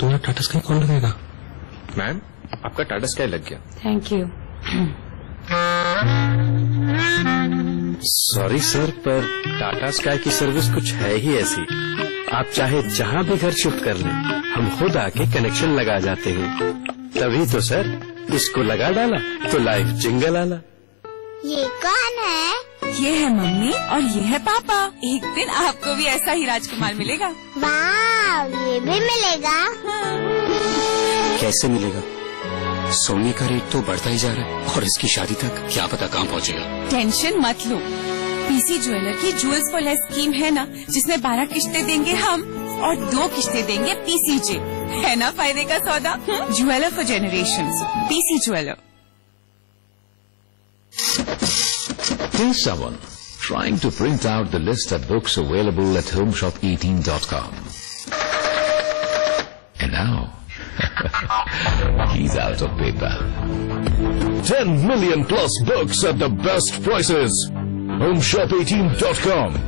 तुम्हारा टाटा स्काई कौन लगेगा? मैम, आपका टाटा स्काई लग गया। Thank you. सॉरी सर, पर टाटा स्काई की सर्विस कुछ है ही ऐसी। आप चाहे जहाँ भी घर शिफ्ट कर लें, हम खुद आके कनेक्शन लगा जाते हैं। तभी तो सर, इसको लगा डाला तो लाइफ जिंगल आला। ये कौन है? ये है मम्मी और ये है पापा। एक दिन आपको भी ऐसा ही राजकुमार मिलेगा। वाह, ये भी मिलेगा। कैसे मिलेगा? सोने का रेट तो बढ़ता ही जा रहा है और इसकी शादी तक क्या पता कहाँ पहुँचेगा। टेंशन मत लो, पीसी ज्वेलर की ज्वेल्स फॉर लेस स्कीम है ना, जिसमें 12 किश्तें देंगे हम और 2 किश्तें देंगे पीसीजे। है ना फायदे का सौदा? Jeweller for generations, PC jeweller. Here's someone trying to print out the list of books available at homeshop18.com. And now, he's out of paper. 10 million plus books at the best prices. homeshop18.com.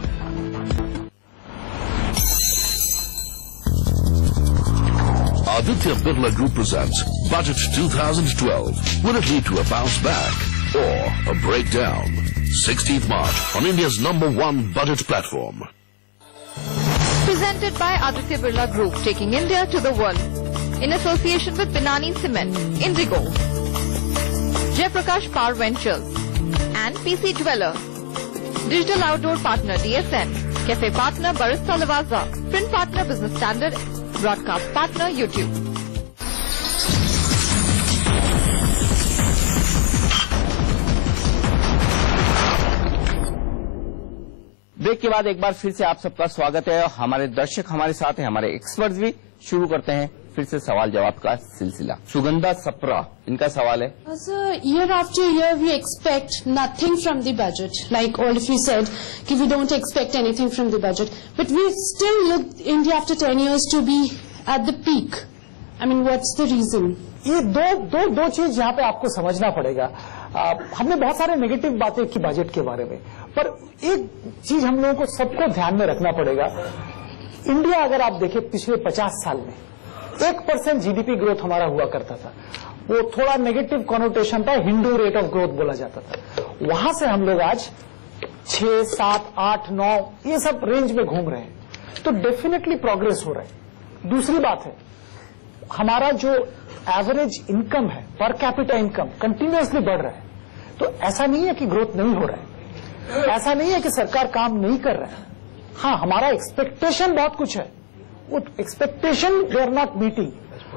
Aditya Birla Group presents Budget 2012. Will it lead to a bounce back or a breakdown? 16th March on India's #1 budget platform. Presented by Aditya Birla Group, taking India to the world. In association with Binani Cement, Indigo, Jaiprakash Power Ventures, and PC Dweller. Digital Outdoor Partner DSN, Cafe Partner Barista Lavazza, Print Partner Business Standard, Broadcast Partner YouTube. Break के बाद एक बार फिर से आप सबका स्वागत है। हमारे दर्शक हमारे साथ हैं, हमारे एक्सपर्ट्स भी। शुरू करते हैं फिर से सवाल जवाब का सिलसिला। सुगंधा सप्रा, इनका सवाल है, So year after year we expect nothing from the budget. Like all of you said, we don't expect anything from the budget. But we still look India after 10 years to be at the peak. I mean, what's the reason? ये दो चीज यहाँ पे आपको समझना पड़ेगा। हमने बहुत सारे नेगेटिव बातें की बजट के बारे में, पर एक चीज हम लोगों को सबको ध्यान में रखना पड़ेगा। इंडिया अगर आप देखें पिछले 50 साल में 1% जीडीपी ग्रोथ हमारा हुआ करता था। वो थोड़ा नेगेटिव कॉनोटेशन था, हिंदू रेट ऑफ ग्रोथ बोला जाता था। वहां से हम लोग आज 6, 7, 8, 9 ये सब रेंज में घूम रहे हैं, तो डेफिनेटली प्रोग्रेस हो रहा है। दूसरी बात है, हमारा जो एवरेज इनकम है, पर कैपिटा इनकम कंटिन्यूअसली बढ़ रहा है। तो ऐसा नहीं है कि ग्रोथ नहीं हो रहा है, ऐसा नहीं है कि सरकार काम नहीं कर रहा है। हाँ, हमारा एक्सपेक्टेशन बहुत कुछ है, वो expectation they are not meeting.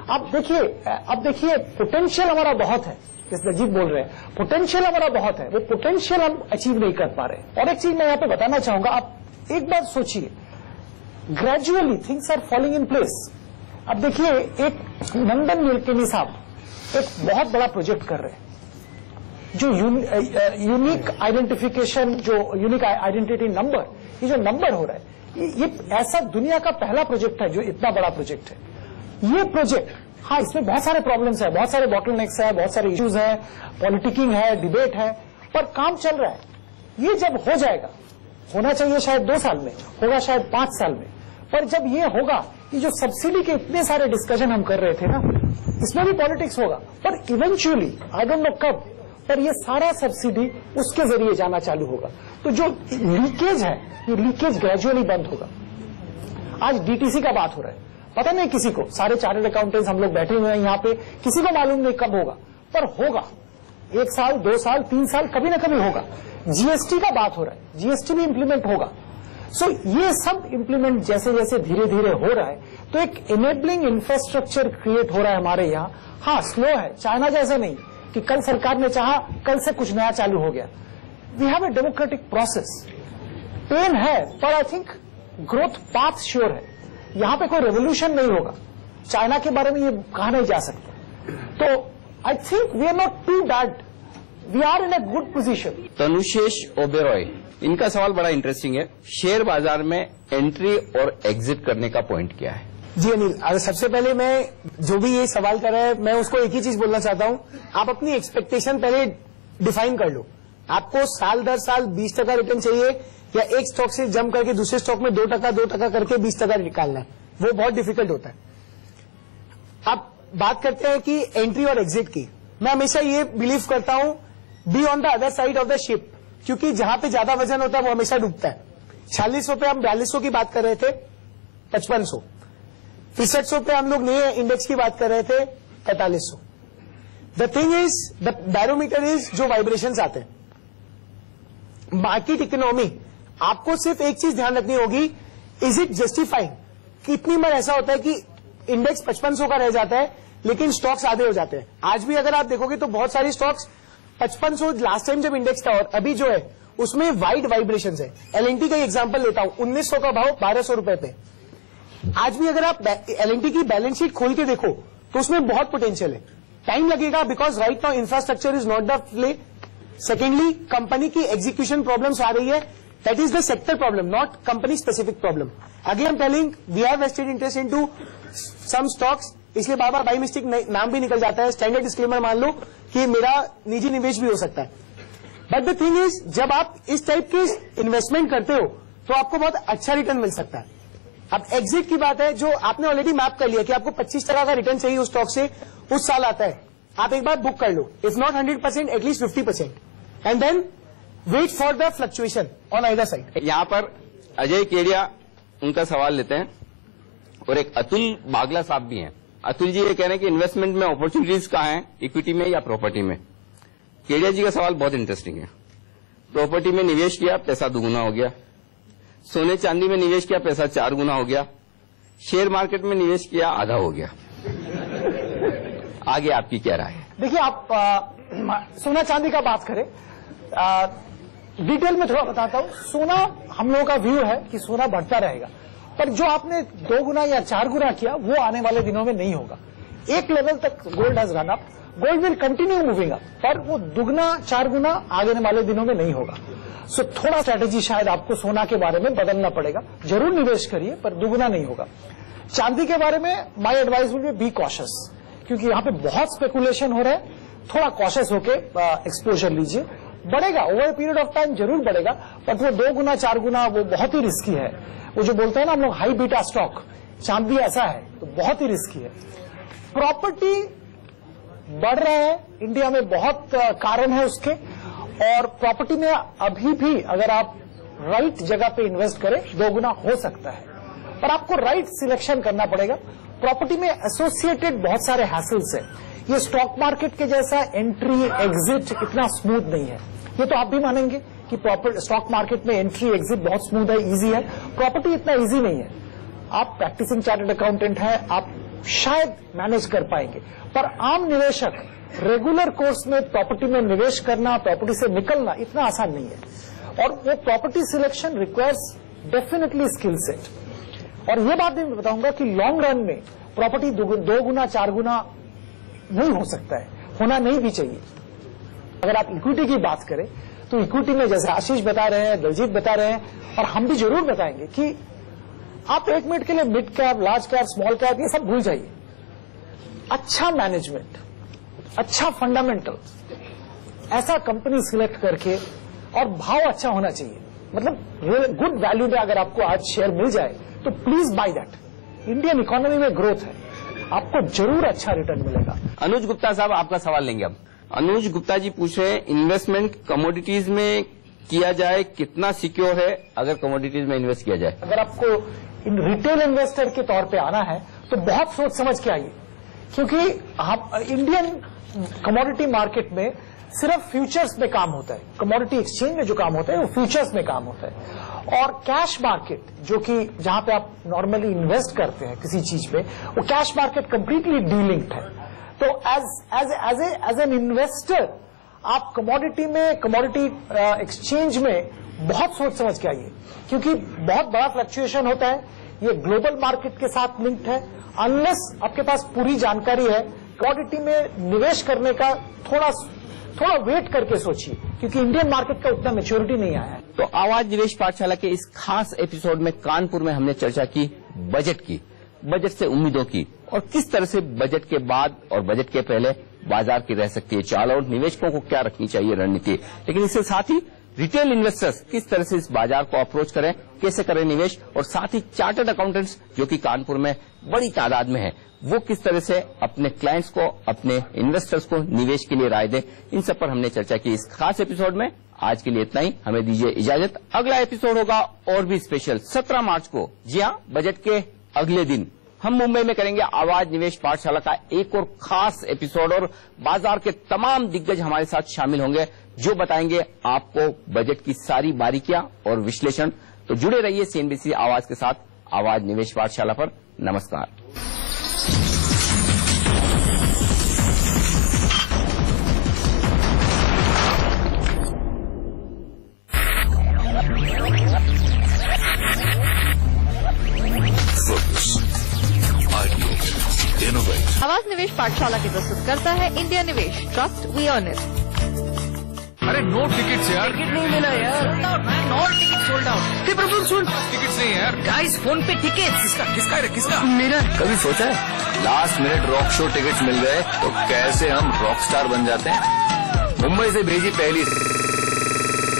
अब देखिए पोटेंशियल हमारा बहुत है, जैसे अजीत बोल रहे हैं पोटेंशियल हमारा बहुत है, वो पोटेंशियल हम अचीव नहीं कर पा रहे। और एक चीज मैं यहाँ पे बताना चाहूंगा, आप एक बात सोचिए, gradually things are falling in place. अब देखिए, एक नंदन नीलकेनी साहब एक बहुत बड़ा प्रोजेक्ट कर रहे हैं, जो यूनिक आइडेंटिफिकेशन, जो यूनिक आइडेंटिटी नंबर, ये जो नंबर हो रहा है, ये ऐसा दुनिया का पहला प्रोजेक्ट है जो इतना बड़ा प्रोजेक्ट है। ये प्रोजेक्ट, हाँ, इसमें बहुत सारे प्रॉब्लम्स है, बहुत सारे बॉटलनेक्स है, बहुत सारे इश्यूज है, पॉलिटिकिंग है, डिबेट है, पर काम चल रहा है। ये जब हो जाएगा, होना चाहिए शायद 2 साल में, होगा शायद 5 साल में, पर जब ये होगा, ये जो सब्सिडी के इतने सारे डिस्कशन हम कर रहे थे ना, इसमें भी पॉलिटिक्स होगा, पर इवेंचुअली आई डोंट नो कब, पर ये सारा सब्सिडी उसके जरिए जाना चालू होगा। तो जो लीकेज है, ये लीकेज ग्रेजुअली बंद होगा। आज डीटीसी का बात हो रहा है, पता नहीं किसी को, सारे चार्टर्ड अकाउंटेंट्स हम लोग बैठे हुए हैं यहाँ पे, किसी को मालूम नहीं कब होगा, पर होगा। 1 साल, 2 साल, 3 साल, कभी ना कभी होगा। जीएसटी का बात हो रहा है, जीएसटी भी इम्प्लीमेंट होगा। सो ये सब इम्प्लीमेंट जैसे जैसे धीरे धीरे हो रहा है, तो एक एनेबलिंग इंफ्रास्ट्रक्चर क्रिएट हो रहा है हमारे यहाँ। हाँ, स्लो है, चाइना जैसा नहीं कि कल सरकार ने चाहा, कल से कुछ नया चालू हो गया। We have a democratic process, pain है, पर I think growth path sure है। यहाँ पे कोई रेवोल्यूशन नहीं होगा, चाइना के बारे में ये कहा नहीं जा सकता। तो I think we are not too bad, we are in a good position. Tanushesh Oberoi, इनका सवाल बड़ा इंटरेस्टिंग है। शेयर बाजार में एंट्री और एग्जिट करने का पॉइंट क्या है? जी अनिल, सबसे पहले मैं जो भी ये सवाल कर रहा है, मैं उसको एक ही चीज बोलना चाहता हूं, आप अपनी एक्सपेक्टेशन पहले डिफाइन कर लो। आपको साल दर साल 20% रिटर्न चाहिए, या एक स्टॉक से जंप करके दूसरे स्टॉक में 2% करके 20% निकालना है, वो बहुत डिफिकल्ट होता है। बात करते हैं कि एंट्री और एग्जिट की, मैं हमेशा ये बिलीव करता हूं, be on the other side of the ship, क्योंकि जहां पे ज्यादा वजन होता है वो हमेशा डूबता है। 4600 पे हम 4200 की बात कर रहे थे, 5500, 6300 पे हम लोग नए इंडेक्स की बात कर रहे थे, 4500। The thing is, the barometer is जो वाइब्रेशंस आते हैं, मार्केट इकोनॉमी, आपको सिर्फ एक चीज ध्यान रखनी होगी, इज इट जस्टिफाइंग। कितनी बार ऐसा होता है कि इंडेक्स 5500 का रह जाता है लेकिन स्टॉक्स आधे हो जाते हैं। आज भी अगर आप देखोगे तो बहुत सारी स्टॉक्स 5500 लास्ट टाइम जब इंडेक्स था और अभी जो है उसमें वाइड वाइब्रेशन है। एलएनटी का एग्जांपल लेता हूं, 1900 का भाव 1200 रुपए पे। आज भी अगर आप एलएनटी की बैलेंस शीट खोल के देखो तो उसमें बहुत पोटेंशियल है। टाइम लगेगा because right now infrastructure is not the play. Secondly, company की एग्जीक्यूशन प्रॉब्लम्स आ रही है, that is the sector problem, not company specific problem. Again I am telling, we have vested interest into some stocks, इसलिए बार बार by mistake नाम भी निकल जाता है। स्टैंडर्ड डिस्क्लेमर मान लो कि मेरा निजी निवेश भी हो सकता है। बट द थिंग इज, जब आप इस टाइप की इन्वेस्टमेंट करते हो तो आपको बहुत अच्छा रिटर्न मिल सकता है। अब एग्जिट की बात है, जो आपने ऑलरेडी मैप कर लिया कि आपको 25% का रिटर्न चाहिए उस स्टॉक से, उस साल आता है, आप एक बार बुक कर लो, if not 100% at least 50%, and then wait for the fluctuation on either side. यहाँ पर अजय केडिया, उनका सवाल लेते हैं, और एक अतुल बागला साहब भी हैं। अतुल जी ये कह रहे हैं कि इन्वेस्टमेंट में अपॉर्चुनिटीज कहाँ हैं, इक्विटी में या प्रॉपर्टी में। केडिया जी का सवाल बहुत इंटरेस्टिंग है। प्रॉपर्टी में निवेश किया, पैसा दुगुना हो गया। सोने चांदी में निवेश किया, पैसा 4 गुना हो गया। शेयर मार्केट में निवेश किया, आधा हो गया। आगे आपकी क्या राय है? देखिए, आप सोना चांदी का बात करें, डिटेल में थोड़ा बताता हूं। सोना, हम लोगों का व्यू है कि सोना बढ़ता रहेगा, पर जो आपने 2 गुना या 4 गुना किया वो आने वाले दिनों में नहीं होगा। एक लेवल तक gold has run up, gold will continue moving up, पर वो दुगना 4 गुना आने वाले दिनों में नहीं होगा। सो थोड़ा स्ट्रेटेजी शायद आपको सोना के बारे में बदलना पड़ेगा। जरूर निवेश करिए पर दुगना नहीं होगा। चांदी के बारे में my advice will be cautious, क्योंकि यहाँ पे बहुत स्पेकुलेशन हो रहा है। थोड़ा कॉशियस होके एक्सपोजर लीजिए। बढ़ेगा, over a period of time जरूर बढ़ेगा, बट वो 2 गुना 4 गुना वो बहुत ही रिस्की है। वो जो बोलते हैं ना हम लोग हाई बीटा स्टॉक, चांदी ऐसा है तो बहुत ही रिस्की है। प्रॉपर्टी बढ़ रहा है, इंडिया में बहुत कारण है उसके, और प्रॉपर्टी में अभी भी अगर आप राइट जगह पे इन्वेस्ट करें 2 गुना हो सकता है, पर आपको राइट सिलेक्शन करना पड़ेगा। प्रॉपर्टी में एसोसिएटेड बहुत सारे हैसल्स हैं। ये स्टॉक मार्केट के जैसा एंट्री एग्जिट इतना स्मूथ नहीं है। ये तो आप भी मानेंगे कि स्टॉक मार्केट में एंट्री एग्जिट बहुत स्मूथ है, इजी है। प्रॉपर्टी इतना इजी नहीं है। आप प्रैक्टिसिंग चार्टर्ड अकाउंटेंट हैं, आप शायद मैनेज कर पाएंगे, पर आम निवेशक रेगुलर कोर्स में प्रॉपर्टी में निवेश करना, प्रॉपर्टी से निकलना इतना आसान नहीं है। और वो property selection requires definitely skill set. और ये बात भी मैं बताऊंगा कि लॉन्ग रन में प्रॉपर्टी 2 गुना 4 गुना नहीं हो सकता है, होना नहीं भी चाहिए। अगर आप इक्विटी की बात करें तो इक्विटी में जैसे आशीष बता रहे हैं, दलजीत बता रहे हैं, और हम भी जरूर बताएंगे कि आप 1 मिनट के लिए mid cap, large cap, small cap ये सब भूल जाइए। अच्छा मैनेजमेंट, अच्छा फंडामेंटल, ऐसा कंपनी सिलेक्ट करके, और भाव अच्छा होना चाहिए। मतलब गुड वैल्यू में अगर आपको आज शेयर मिल जाए तो please by that. Indian economy में ग्रोथ है, आपको जरूर अच्छा रिटर्न मिलेगा। अनुज गुप्ता साहब, आपका सवाल लेंगे अब। अनुज गुप्ता जी पूछ रहे हैं, इन्वेस्टमेंट कमोडिटीज में किया जाए, कितना सिक्योर है अगर कमोडिटीज में इन्वेस्ट किया जाए? अगर आपको इन रिटेल इन्वेस्टर के तौर पे आना है तो बहुत सोच समझ के आइए, क्योंकि हम इंडियन कमोडिटी मार्केट में सिर्फ फ्यूचर्स में काम होता है। कमोडिटी एक्सचेंज में जो काम होता है वो फ्यूचर्स में काम होता है। और कैश मार्केट, जो कि जहां पे आप नॉर्मली इन्वेस्ट करते हैं किसी चीज में, वो कैश मार्केट कंप्लीटली डीलिंक्ड है। तो एज एन इन्वेस्टर आप कमोडिटी में, कमोडिटी एक्सचेंज में बहुत सोच समझ के आइए, क्योंकि बहुत बड़ा फ्लक्चुएशन होता है। ये ग्लोबल मार्केट के साथ लिंक्ड है। अनलेस आपके पास पूरी जानकारी है, कमोडिटी में निवेश करने का थोड़ा वेट करके सोचिए, क्योंकि इंडियन मार्केट का उतना मैच्योरिटी नहीं आया है। तो आवाज निवेश पाठशाला के इस खास एपिसोड में कानपुर में हमने चर्चा की बजट की, बजट से उम्मीदों की, और किस तरह से बजट के बाद और बजट के पहले बाजार की रह सकती है चाल, और निवेशकों को क्या रखनी चाहिए रणनीति। लेकिन इसके साथ ही रिटेल इन्वेस्टर्स किस तरह से इस बाजार को अप्रोच करें, कैसे करें निवेश, और साथ ही चार्टर्ड अकाउंटेंट्स जो कि कानपुर में बड़ी तादाद में है, वो किस तरह से अपने क्लाइंट्स को, अपने इन्वेस्टर्स को निवेश के लिए राय दें, इन सब पर हमने चर्चा की इस खास एपिसोड में। आज के लिए इतना ही, हमें दीजिए इजाजत। अगला एपिसोड होगा और भी स्पेशल 17 मार्च को। जी हाँ, बजट के अगले दिन हम मुंबई में करेंगे आवाज निवेश पाठशाला का एक और खास एपिसोड, और बाजार के तमाम दिग्गज हमारे साथ शामिल होंगे जो बताएंगे आपको बजट की सारी बारीकियां और विश्लेषण। तो जुड़े रहिए CNBC आवाज के साथ, आवाज निवेश पाठशाला पर। नमस्कार। Focus. Ideate. Innovate. आवाज निवेश पाठशाला की प्रस्तुत करता है इंडिया निवेश, ट्रस्ट वी अर्न इट। अरे नो टिकट्स यार, टिकट नहीं मिला यार, और टिकट सोल्ड आउट। हे प्रभु सुन, टिकट्स नहीं यार। गाइस फोन पे टिकट किसका? मेरा। कभी सोचा है last minute rock show tickets मिल गए तो कैसे हम रॉक स्टार बन जाते हैं? मुंबई से भेजी पहली